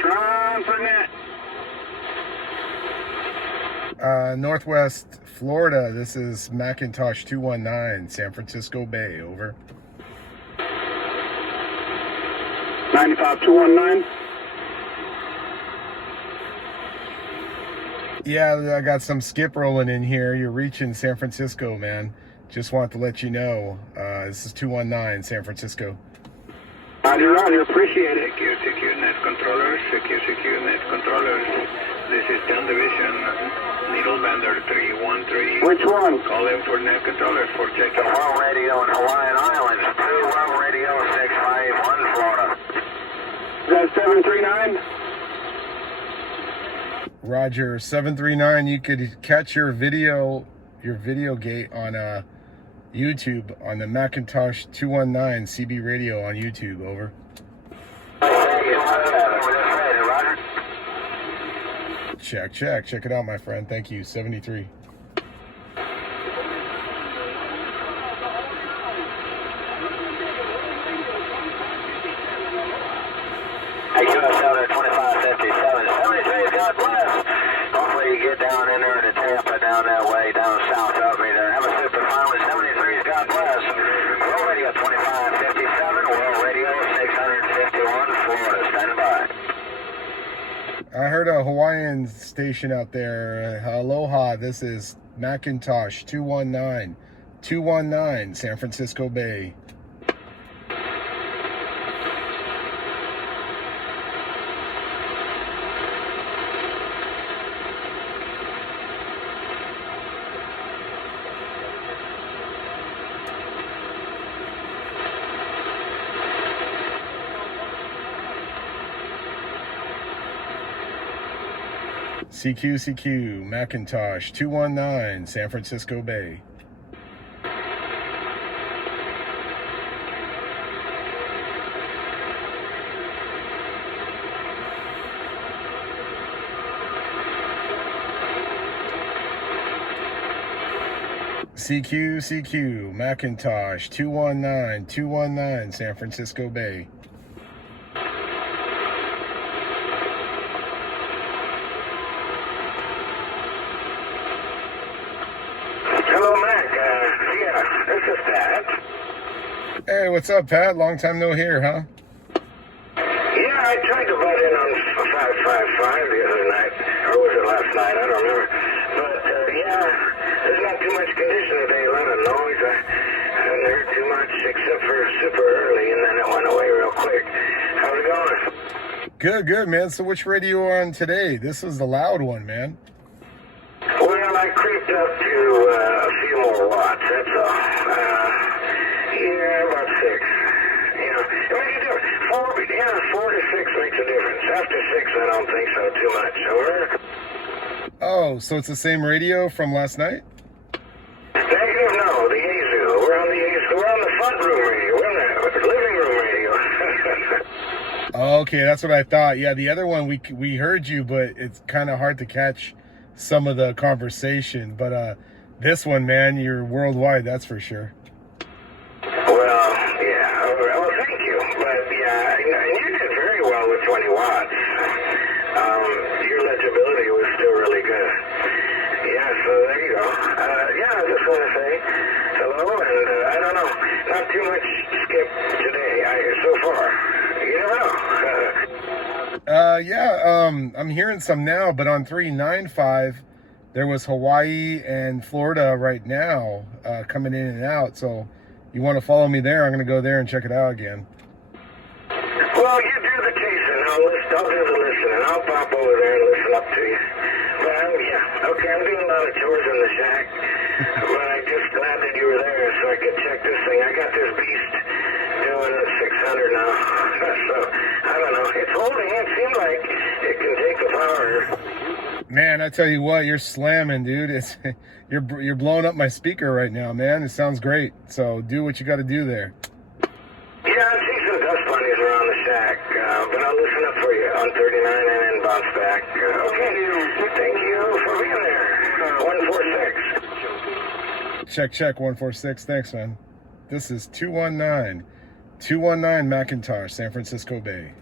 Tron for net. Northwest Florida, this is Macintosh 219, San Francisco Bay, over. 95219. Yeah, I got some skip rolling in here. You're reaching San Francisco, man. Just want to let you know. This is 219, San Francisco. Roger, appreciate it. CQ net controllers, CQ net controllers. This is 10 Division, Needle Bender 313. Which one? Call in for net controllers for checking. Well radio in Hawaiian Islands, 2 well radio 651 Florida. Is that 739? Roger, 739. You could catch your video gate on YouTube on the Macintosh 219 CB radio on YouTube, over. Check it out, my friend. Thank you. 73. Hey, QSL there, 2557. 73, God bless. Hopefully you get down in there to Tampa, down that way, down south of me there. Have a super fun with 73's, God bless. World Radio 2557, World Radio 651, Florida, stand by. I heard a Hawaiian station out there. Aloha, this is Macintosh 219, San Francisco Bay. CQ, Macintosh 219, San Francisco Bay. CQ, Macintosh 219, San Francisco Bay. Hey, what's up, Pat? Long time no hear, huh? Yeah, I tried to butt in on 555 the other night, or was it last night? I don't remember. But, yeah, there's not too much condition today, a lot of noise. I haven't heard too much except for super early, and then it went away real quick. How's it going? Good, man. So which radio are on today? This is the loud one, man. Well, I creeped up to a few more watts, that's all. Yeah, about 6. You know, it makes a difference. 4 to 6 makes a difference. After 6, I don't think so too much. Over. Oh, so it's the same radio from last night? Negative, no. The Azu. We're on the Azu. We're on the front room radio. We're on the living room radio. Okay, that's what I thought. Yeah, the other one, we heard you, but it's kind of hard to catch some of the conversation. But this one, man, you're worldwide, that's for sure. Well, yeah. Well, thank you. But, yeah, and you did very well with 20 watts. Your legibility was still really good. Yeah, so there you go. Yeah, I just want to say hello, and I don't know, not too much skip today so far. You never know. Yeah, I'm hearing some now, but on 395, there was Hawaii and Florida right now coming in and out. So you want to follow me there? I'm going to go there and check it out again. Well, you do the chasing. I'll do the listening. I'll pop over there and listen up to you. Well, yeah, okay, I'm doing a lot of chores in the shack, but I'm just glad that you were there so I could check this thing. I got this beast doing 600 now, so I don't know. It's holding. It seems like it can take the power. Man, I tell you what, you're slamming, dude. It's you're blowing up my speaker right now, man. It sounds great. So do what you got to do there. Yeah, I see some dust bunnies around the shack, but I'll listen up for you on 39 and then bounce back. Okay, thank you for being there. 146. Check 146. Thanks, man. This is 219 Macintosh, San Francisco Bay.